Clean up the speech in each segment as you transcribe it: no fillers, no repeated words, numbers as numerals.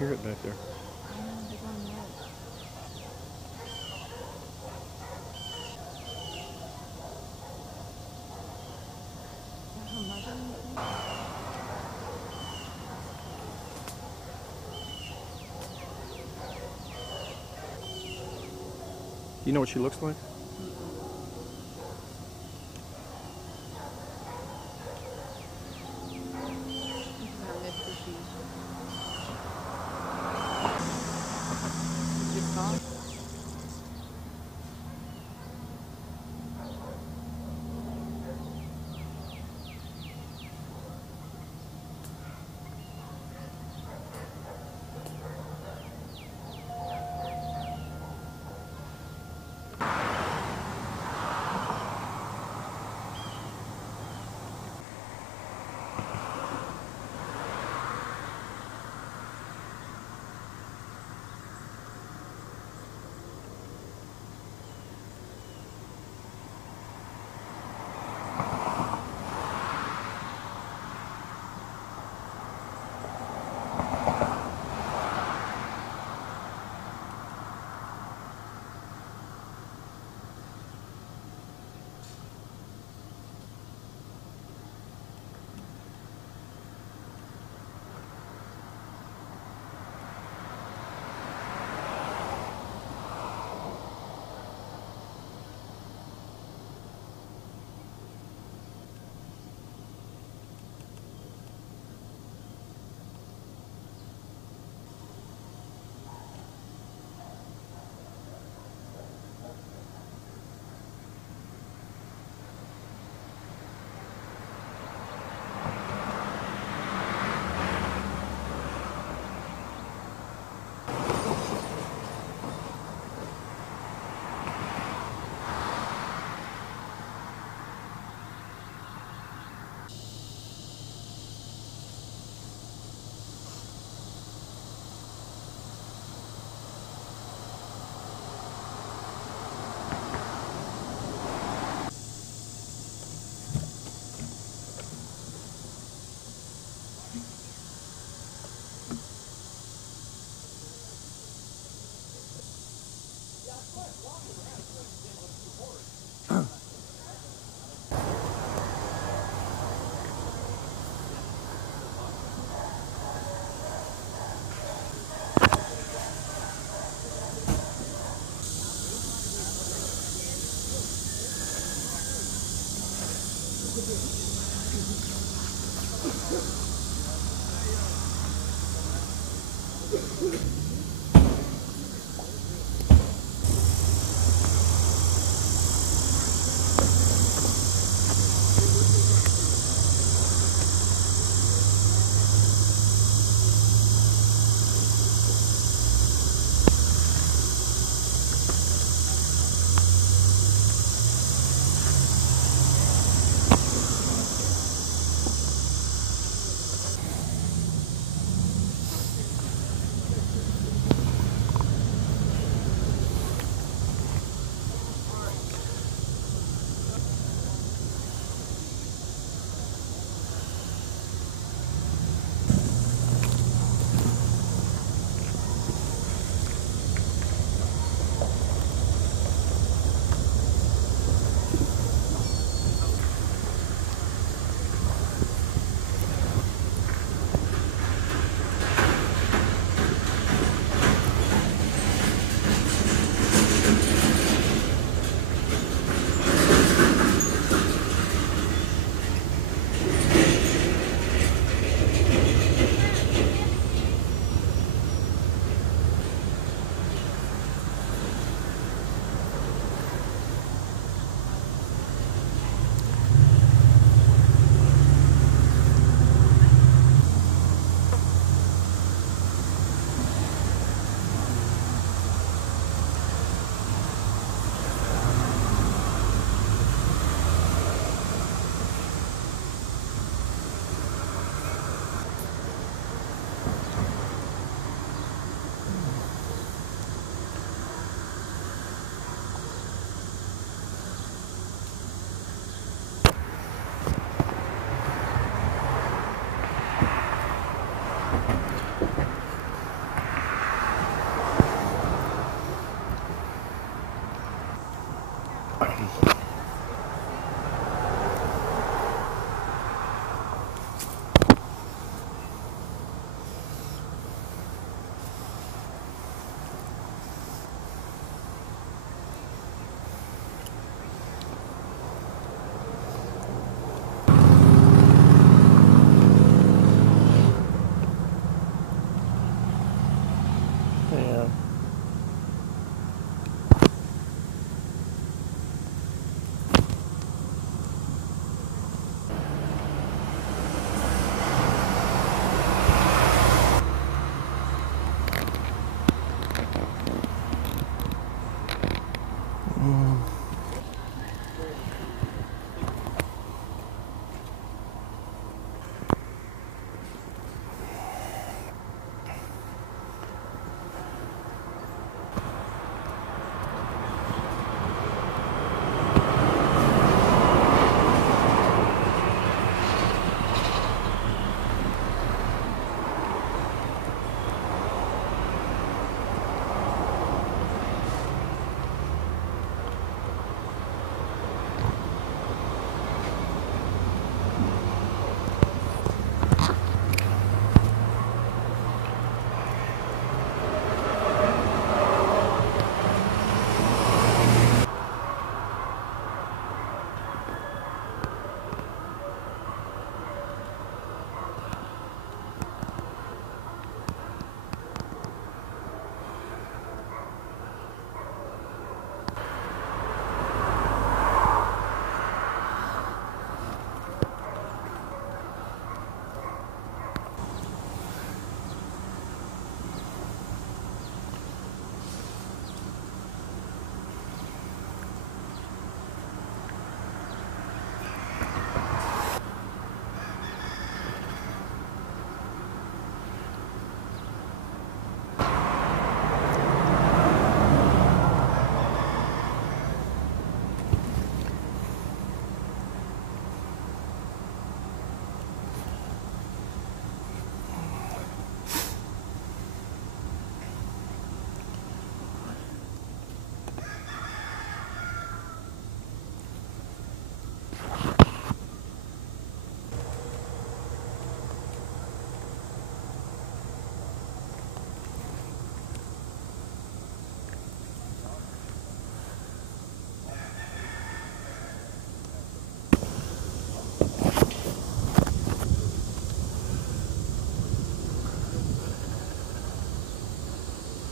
hear it back there. I know, they're going nuts. Is that her mother, you think? You know what she looks like? Mm-mm. This is our Mississippi. Did you just call?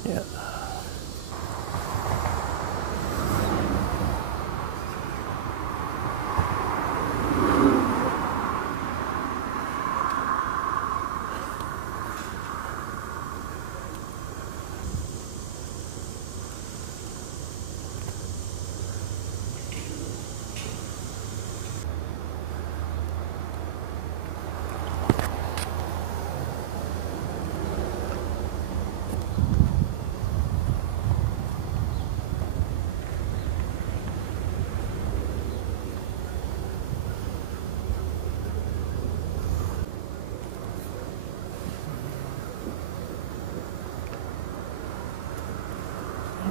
Yeah.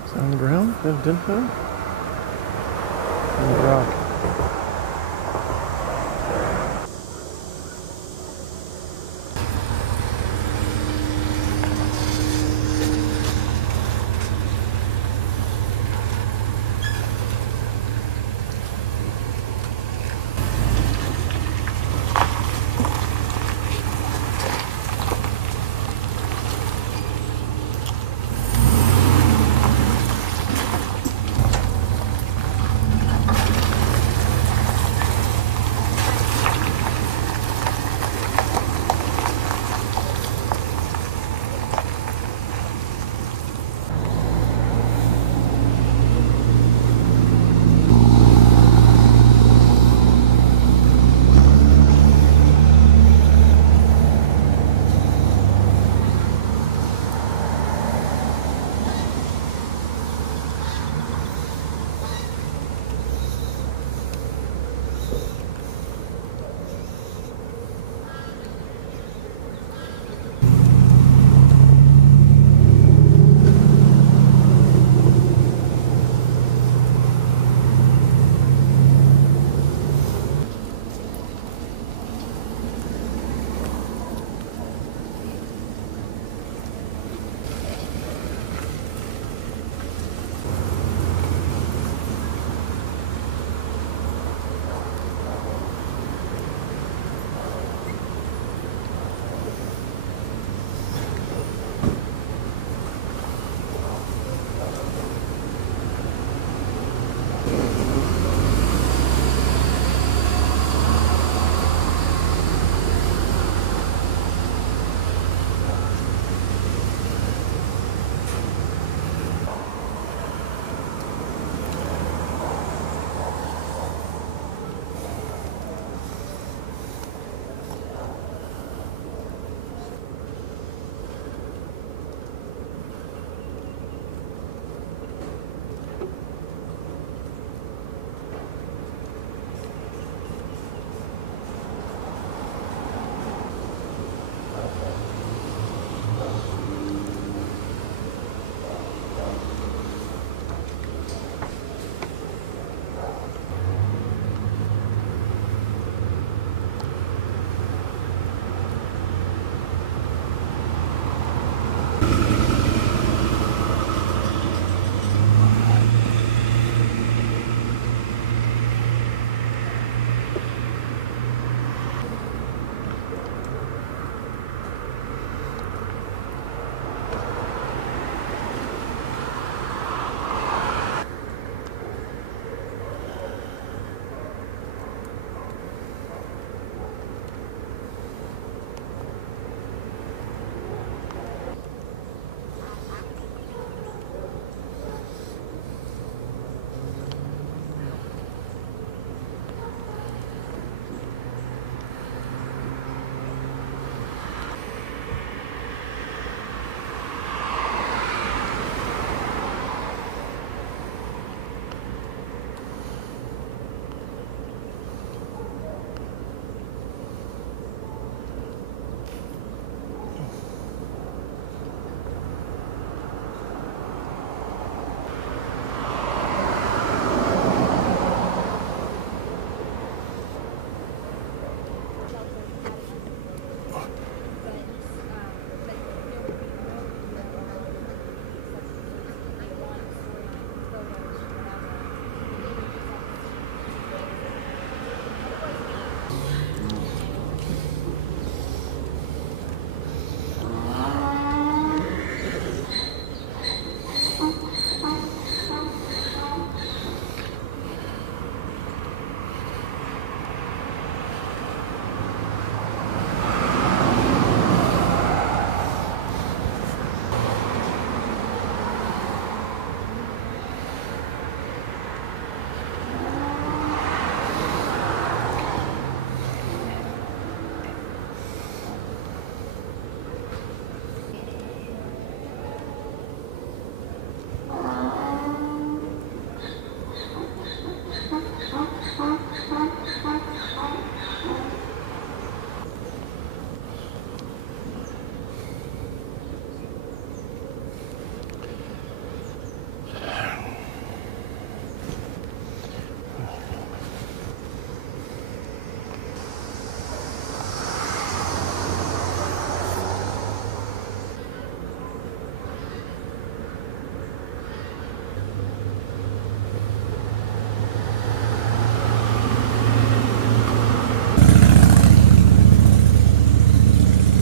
It's on the ground. That didn't fall. On the rock.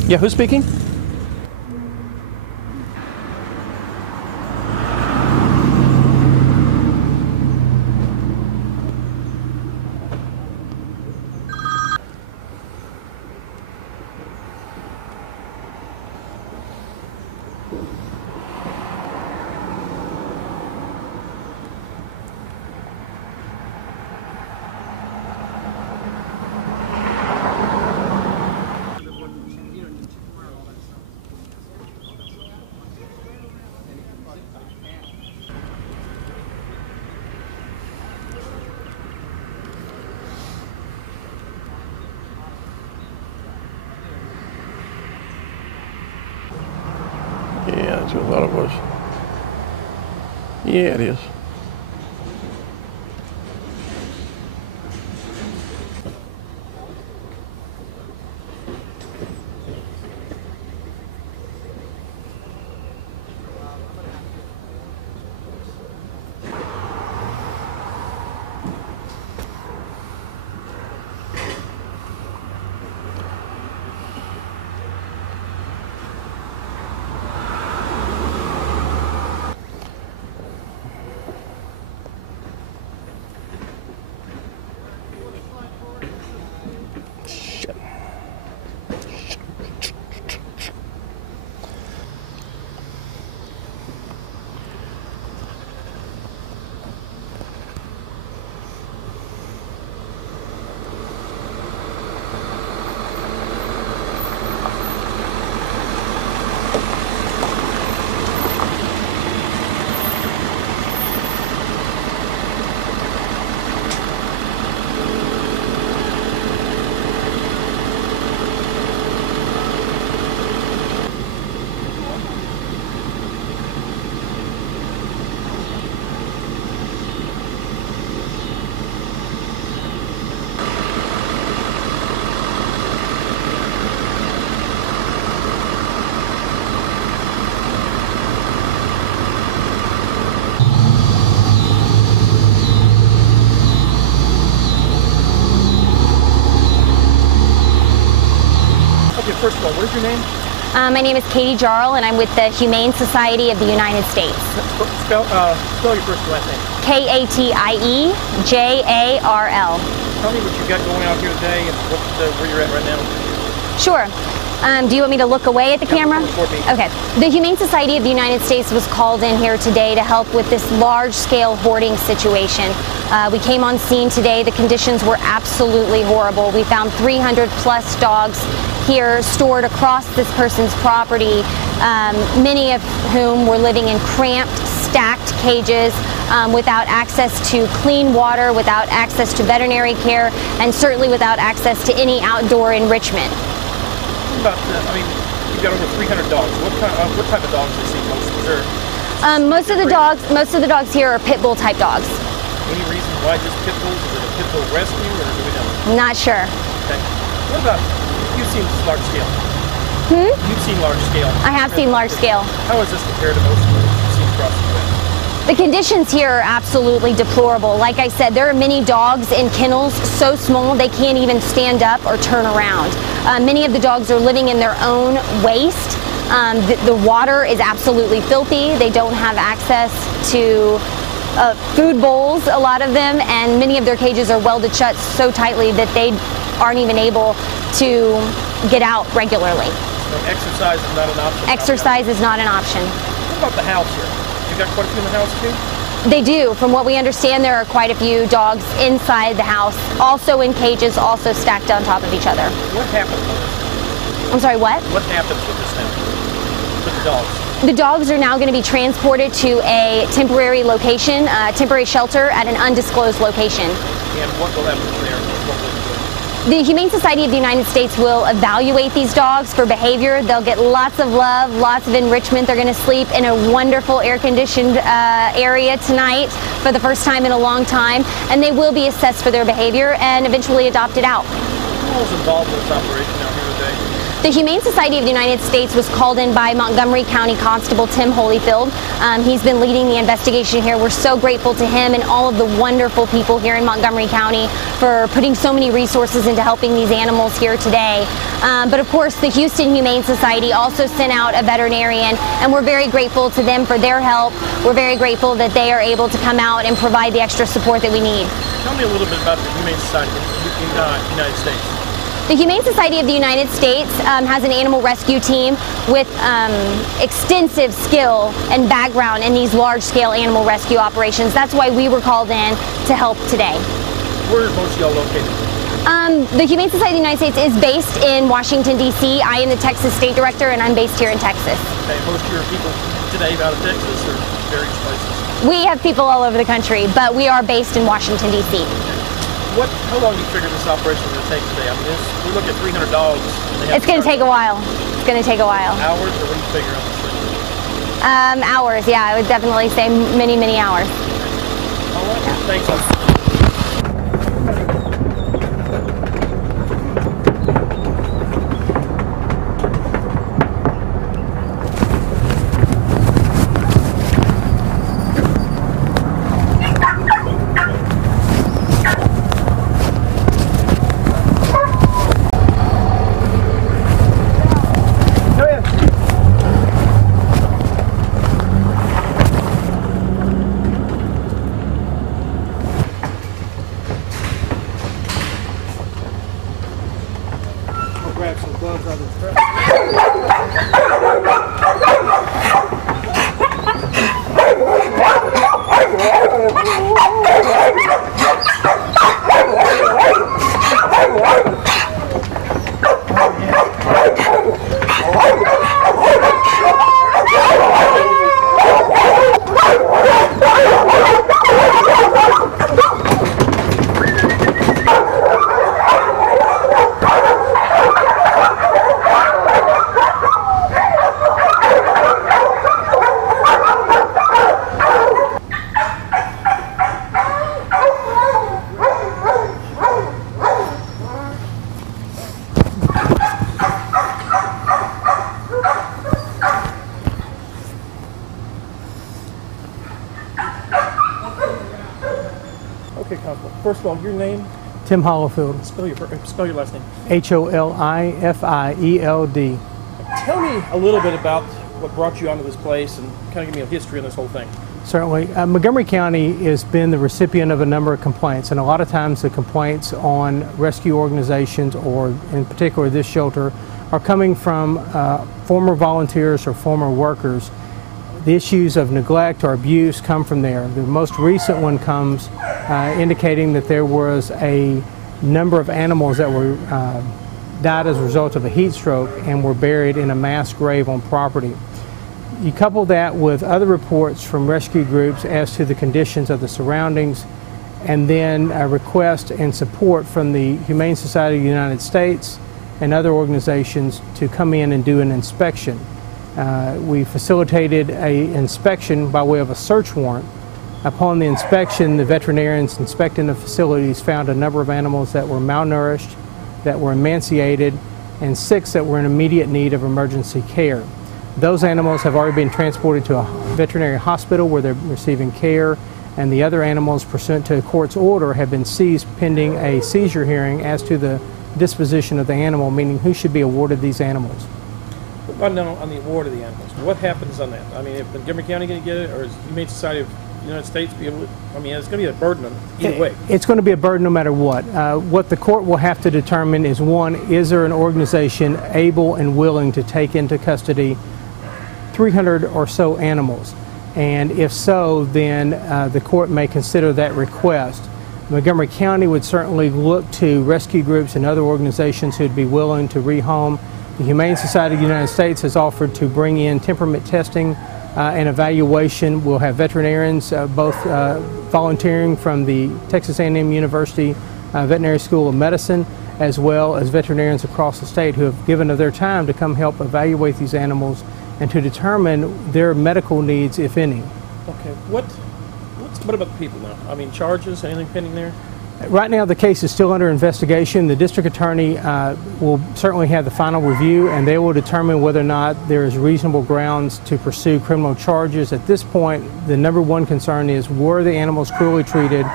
Yeah, who's speaking? Yeah, that's what I thought it was. Yeah, it is. First of all, what is your name? My name is Katie Jarl, and I'm with the Humane Society of the United States. Spell your first and last name. K-A-T-I-E-J-A-R-L. Tell me what you got going out here today and where you're at right now. Sure. Do you want me to look away at the camera? Okay. The Humane Society of the United States was called in here today to help with this large-scale hoarding situation. We came on scene today. The conditions were absolutely horrible. We found 300 plus dogs here stored across this person's property, many of whom were living in cramped, stacked cages without access to clean water, without access to veterinary care, and certainly without access to any outdoor enrichment. You've got over 300 dogs. What type of dogs do you see most? Most of the dogs here are pit bull type dogs. Any reason why just pit bulls? Is it a pit bull rescue, or do we know? Not sure. Okay. What about, you've seen large scale? You've seen large scale. I have seen large scale. How is this compared to most of those you've seen across the U.S.? The conditions here are absolutely deplorable. Like I said, there are many dogs in kennels so small they can't even stand up or turn around. Many of the dogs are living in their own waste. The water is absolutely filthy. They don't have access to food bowls, a lot of them, and many of their cages are welded shut so tightly that they aren't even able to get out regularly. So exercise is not an option? Exercise is not an option. What about the house here? You got quite a few in the house too? They do. From what we understand, there are quite a few dogs inside the house, also in cages, also stacked on top of each other. What happens with this? I'm sorry, what? What happens with this now? With the dogs? The dogs are now going to be transported to a temporary location, a temporary shelter at an undisclosed location. And what will happen there? What will The Humane Society of the United States will evaluate these dogs for behavior. They'll get lots of love, lots of enrichment. They're going to sleep in a wonderful air-conditioned area tonight for the first time in a long time, and they will be assessed for their behavior and eventually adopted out. Who was involved in this operation out here today? The Humane Society of the United States was called in by Montgomery County Constable Tim Holyfield. He's been leading the investigation here. We're so grateful to him and all of the wonderful people here in Montgomery County for putting so many resources into helping these animals here today. But of course, the Houston Humane Society also sent out a veterinarian, and we're very grateful to them for their help. We're very grateful that they are able to come out and provide the extra support that we need. Tell me a little bit about the Humane Society in the United States. The Humane Society of the United States has an animal rescue team with extensive skill and background in these large-scale animal rescue operations. That's why we were called in to help today. Where are most of y'all located? The Humane Society of the United States is based in Washington, D.C. I am the Texas State Director, and I'm based here in Texas. Okay, most of your people today out of Texas or various places? We have people all over the country, but we are based in Washington, D.C. How long do you figure this operation is going to take today? I mean, we look at 300 dogs. It's going to take a while. It's going to take a while. Hours, or what do you figure on this thing? Hours, yeah. I would definitely say many, many hours. All right. Yeah. Thanks. Grab some gloves out of the truck. Okay, Constable. First of all, your name? Tim Holyfield. Spell your last name. Holifield. Tell me a little bit about what brought you onto this place and kind of give me a history on this whole thing. Certainly. Montgomery County has been the recipient of a number of complaints, and a lot of times the complaints on rescue organizations, or in particular this shelter, are coming from former volunteers or former workers. The issues of neglect or abuse come from there. The most recent one comes indicating that there was a number of animals that were died as a result of a heat stroke and were buried in a mass grave on property. You couple that with other reports from rescue groups as to the conditions of the surroundings, and then a request and support from the Humane Society of the United States and other organizations to come in and do an inspection. We facilitated an inspection by way of a search warrant. Upon the inspection, the veterinarians inspecting the facilities found a number of animals that were malnourished, that were emaciated, and 6 that were in immediate need of emergency care. Those animals have already been transported to a veterinary hospital where they're receiving care, and the other animals, pursuant to a court's order, have been seized pending a seizure hearing as to the disposition of the animal, meaning who should be awarded these animals. What about on the award of the animals? What happens on that? I mean, is Montgomery County going to get it, or is the Humane Society of the United States be able to? I mean, it's going to be a burden on either way. It's going to be a burden no matter what. What the court will have to determine is, one, is there an organization able and willing to take into custody 300 or so animals? And if so, then the court may consider that request. Montgomery County would certainly look to rescue groups and other organizations who'd be willing to rehome. The Humane Society of the United States has offered to bring in temperament testing and evaluation. We'll have veterinarians, both volunteering from the Texas A&M University Veterinary School of Medicine, as well as veterinarians across the state who have given of their time to come help evaluate these animals and to determine their medical needs, if any. Okay, what about the people now? I mean, charges, anything pending there? Right now, the case is still under investigation. The district attorney will certainly have the final review, and they will determine whether or not there is reasonable grounds to pursue criminal charges. At this point, the number one concern is, were the animals cruelly treated?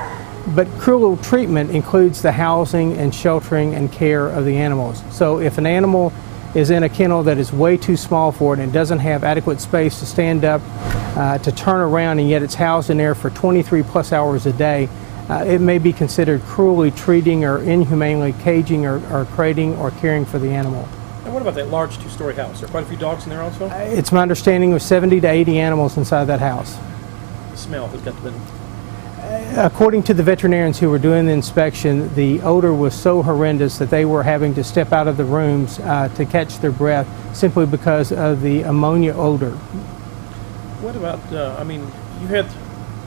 But cruel treatment includes the housing and sheltering and care of the animals. So if an animal is in a kennel that is way too small for it and doesn't have adequate space to stand up, to turn around, and yet it's housed in there for 23 plus hours a day, it may be considered cruelly treating or inhumanely caging or crating or caring for the animal. And what about that large two-story house? Are there quite a few dogs in there also? It's my understanding of 70 to 80 animals inside that house. The smell has got to be... According to the veterinarians who were doing the inspection, the odor was so horrendous that they were having to step out of the rooms to catch their breath simply because of the ammonia odor. What about, I mean, you had,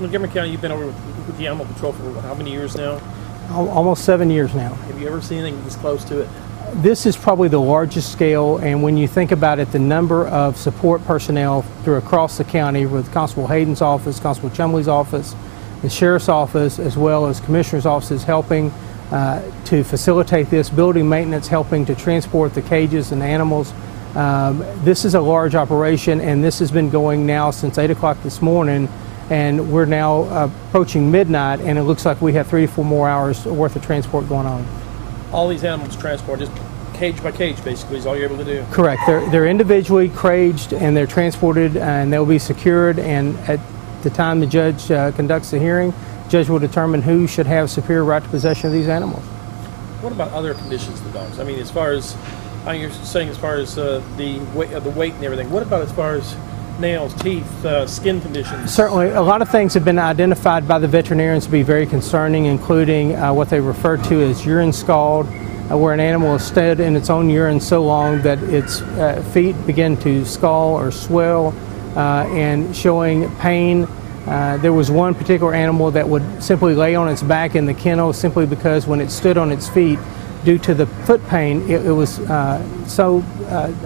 Montgomery County, you've been over with the Animal Patrol for how many years now? Almost 7 years now. Have you ever seen anything this close to it? This is probably the largest scale, and when you think about it, the number of support personnel through across the county with Constable Hayden's office, Constable Chumley's office, the Sheriff's Office, as well as Commissioner's offices helping to facilitate this, building maintenance, helping to transport the cages and animals. This is a large operation, and this has been going now since 8 o'clock this morning, and we're now approaching midnight, and it looks like we have 3 to 4 more hours worth of transport going on. All these animals transported, just cage by cage, basically, is all you're able to do? Correct. They're individually caged, and they're transported, and they'll be secured, and at the time the judge conducts the hearing, the judge will determine who should have superior right to possession of these animals. What about other conditions of the dogs? I mean, as far as, you're saying as far as the weight and everything, what about as far as nails, teeth, skin conditions? Certainly, a lot of things have been identified by the veterinarians to be very concerning, including what they refer to as urine scald, where an animal has stayed in its own urine so long that its feet begin to scald or swell, and showing pain. There was one particular animal that would simply lay on its back in the kennel simply because when it stood on its feet, due to the foot pain, it was so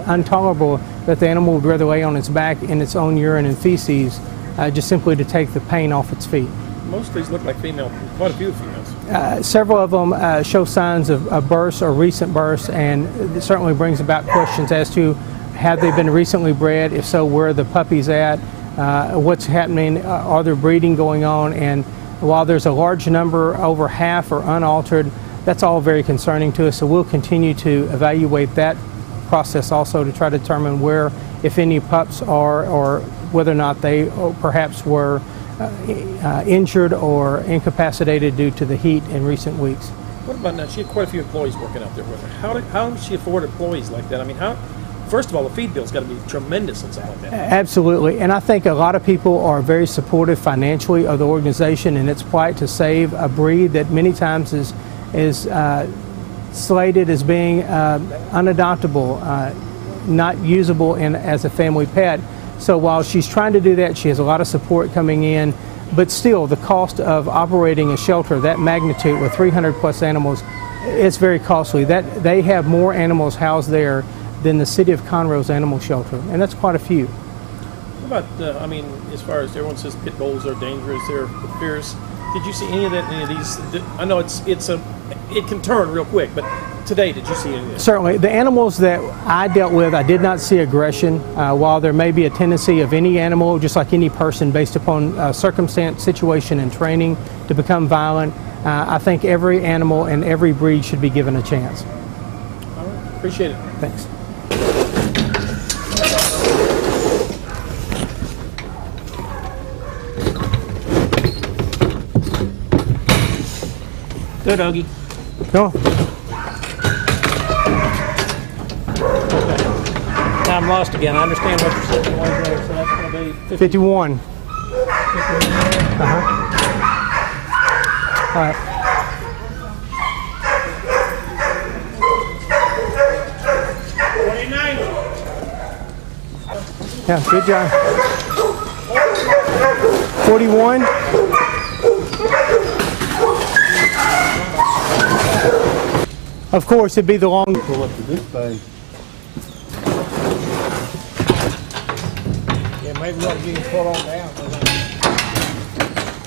intolerable that the animal would rather lay on its back in its own urine and feces just simply to take the pain off its feet. Most of these look like female, quite a few females. Several of them show signs of births or recent births, and it certainly brings about questions as to have they been recently bred? If so, where are the puppies at? What's happening? Are there breeding going on? And while there's a large number, over half are unaltered, that's all very concerning to us. So we'll continue to evaluate that process also to try to determine where, if any, pups are, or whether or not they perhaps were injured or incapacitated due to the heat in recent weeks. What about now? She had quite a few employees working out there with her. How does she afford employees like that? I mean, first of all, the feed bill's got to be tremendous in something like that. Absolutely, and I think a lot of people are very supportive financially of the organization and its plight to save a breed that many times is slated as being unadoptable, not usable as a family pet. So while she's trying to do that, she has a lot of support coming in, but still the cost of operating a shelter of that magnitude with 300 plus animals, it's very costly. That they have more animals housed there than the city of Conroe's animal shelter, and that's quite a few. What about, I mean, as far as everyone says pit bulls are dangerous, they're fierce. Did you see any of that in any of these? I know it can turn real quick, but today, did you see any of that? Certainly. The animals that I dealt with, I did not see aggression. While there may be a tendency of any animal, just like any person, based upon circumstance, situation, and training, to become violent, I think every animal and every breed should be given a chance. All right. Appreciate it. Thanks. Go, doggy. Go. Now I'm lost again. I understand what you're saying. So that's going to be 51. All right. Yeah, good job. 41. Of course, it'd be the long. Pull up to this thing. Yeah, maybe we ought to get him put on down.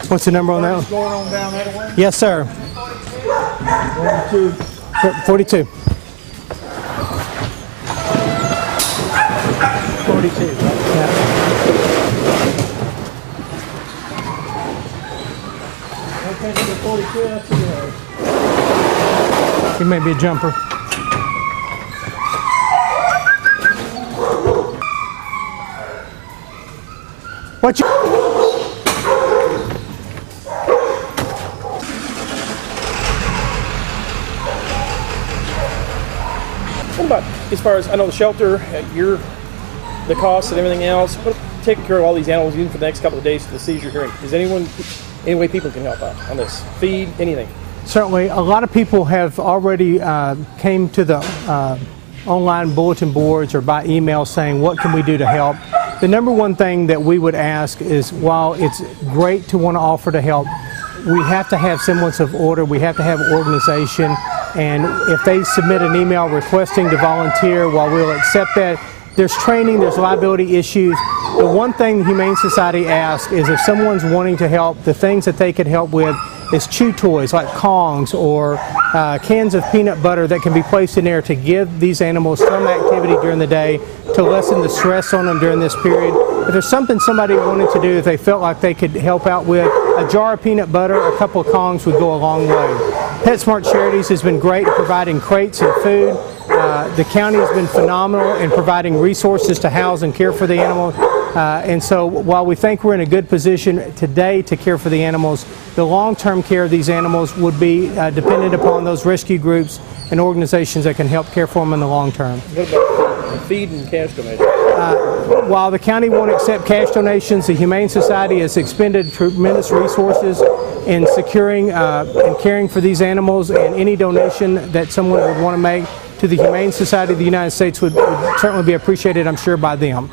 What's the number on that one? Going on down that way? Yes, sir. 42. 42. Yeah. Okay, number 42, that's the He may be a jumper. What you? What about, as far as, I know the shelter, the costs and everything else, but taking care of all these animals even for the next couple of days to the seizure hearing, is any way people can help out on this? Feed, anything? Certainly, a lot of people have already came to the online bulletin boards or by email saying, what can we do to help? The number one thing that we would ask is, while it's great to want to offer to help, we have to have semblance of order, we have to have organization, and if they submit an email requesting to volunteer, while we'll accept that, there's training, there's liability issues. The one thing the Humane Society asks is if someone's wanting to help, the things that they could help with is chew toys like Kongs or cans of peanut butter that can be placed in there to give these animals some activity during the day to lessen the stress on them during this period. If there's something somebody wanted to do that they felt like they could help out with, a jar of peanut butter, a couple of Kongs would go a long way. PetSmart Charities has been great at providing crates and food. The county has been phenomenal in providing resources to house and care for the animals. And so while we think we're in a good position today to care for the animals, the long-term care of these animals would be dependent upon those rescue groups and organizations that can help care for them in the long term. What about feed and cash donations? While the county won't accept cash donations, the Humane Society has expended tremendous resources in securing and caring for these animals, and any donation that someone would want to make to the Humane Society of the United States would certainly be appreciated, I'm sure, by them.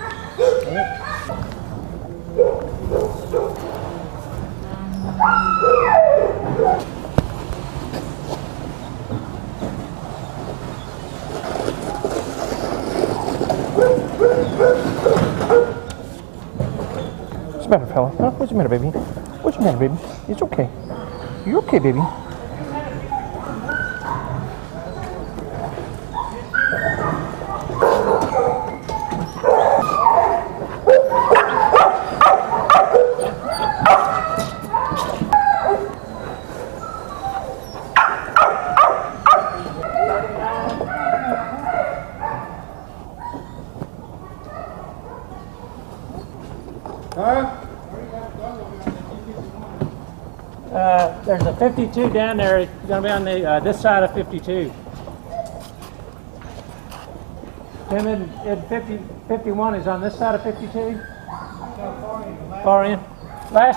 What's the matter, fella? Huh? What's the matter, baby? What's the matter, baby? It's okay. You're okay, baby. There's a 52 down there. It's going to be on the this side of 52. Tim, and 51 is on this side of 52? Far in. Last